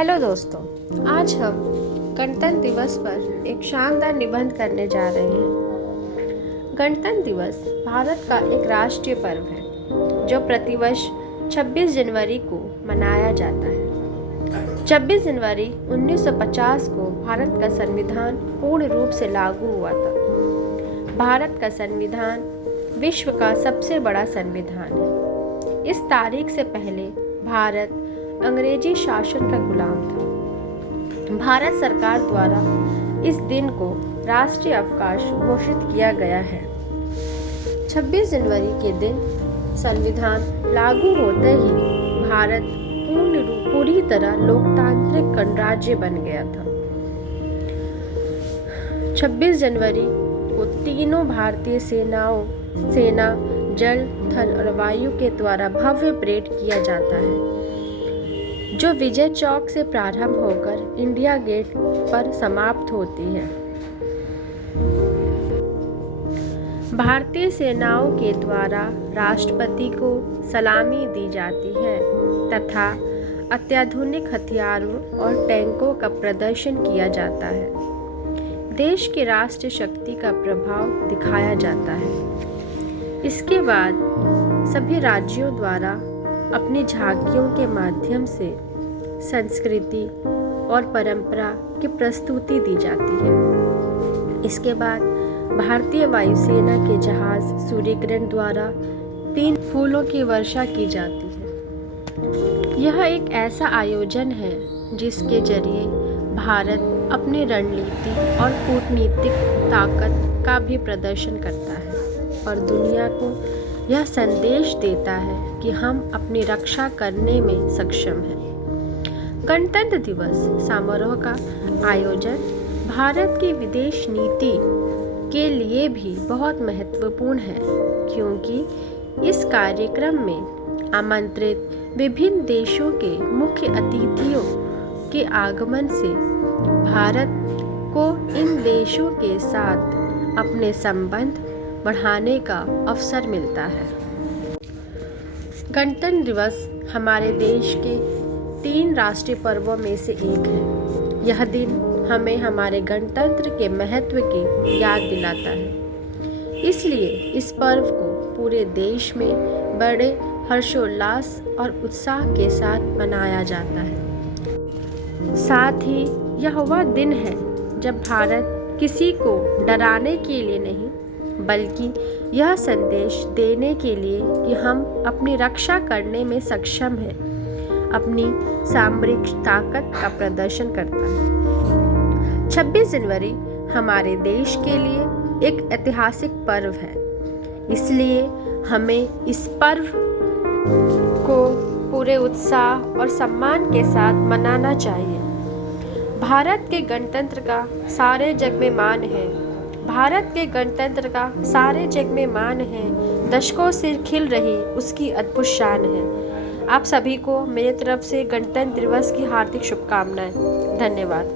Hello दोस्तों, आज हम गणतंत्र दिवस पर एक शानदार निबंध करने जा रहे हैं। गणतंत्र दिवस भारत का एक राष्ट्रीय पर्व है जो प्रतिवर्ष 26 जनवरी को मनाया जाता है। 26 जनवरी 1950 को भारत का संविधान पूर्ण रूप से लागू हुआ था। भारत का संविधान विश्व का सबसे बड़ा संविधान है। इस तारीख से पहले भारत अंग्रेजी शासन का गुलाम था। भारत सरकार द्वारा इस दिन को राष्ट्रीय अवकाश घोषित किया गया है। 26 जनवरी के दिन संविधान लागू होते ही भारत पूरी तरह लोकतांत्रिक गणराज्य बन गया था। 26 जनवरी को तीनों भारतीय सेना, जल, थल और वायु के द्वारा भव्य परेड किया जाता है जो विजय चौक से प्रारंभ होकर इंडिया गेट पर समाप्त होती है। भारतीय सेनाओं के द्वारा राष्ट्रपति को सलामी दी जाती है तथा अत्याधुनिक हथियारों और टैंकों का प्रदर्शन किया जाता है। देश की राष्ट्रीय शक्ति का प्रभाव दिखाया जाता है। इसके बाद सभी राज्यों द्वारा अपनी झांकियों के माध्यम से संस्कृति और परंपरा की प्रस्तुति दी जाती है। इसके बाद भारतीय वायुसेना के जहाज सूर्यकिरण द्वारा 3 फूलों की वर्षा की जाती है। यह एक ऐसा आयोजन है जिसके जरिए भारत अपनी रणनीति और कूटनीतिक ताकत का भी प्रदर्शन करता है और दुनिया को यह संदेश देता है कि हम अपनी रक्षा करने में सक्षम हैं। गणतंत्र दिवस समारोह का आयोजन भारत की विदेश नीति के लिए भी बहुत महत्वपूर्ण है क्योंकि इस कार्यक्रम में आमंत्रित विभिन्न देशों के मुख्य अतिथियों के आगमन से भारत को इन देशों के साथ अपने संबंध बढ़ाने का अवसर मिलता है। गणतंत्र दिवस हमारे देश के 3 राष्ट्रीय पर्वों में से एक है। यह दिन हमें हमारे गणतंत्र के महत्व की याद दिलाता है। इसलिए इस पर्व को पूरे देश में बड़े हर्षोल्लास और उत्साह के साथ मनाया जाता है। साथ ही यह वह दिन है जब भारत किसी को डराने के लिए नहीं बल्कि यह संदेश देने के लिए कि हम अपनी रक्षा करने में सक्षम हैं, अपनी सामरिक ताकत का प्रदर्शन करता है। 26 जनवरी हमारे देश के लिए एक ऐतिहासिक पर्व है। इसलिए हमें इस पर्व को पूरे उत्साह और सम्मान के साथ मनाना चाहिए। भारत के गणतंत्र का सारे जग में मान है। भारत के गणतंत्र का सारे जग में मान है। दशकों से खिल रही उसकी अद्भुत शान है। आप सभी को मेरी तरफ से गणतंत्र दिवस की हार्दिक शुभकामनाएं। धन्यवाद।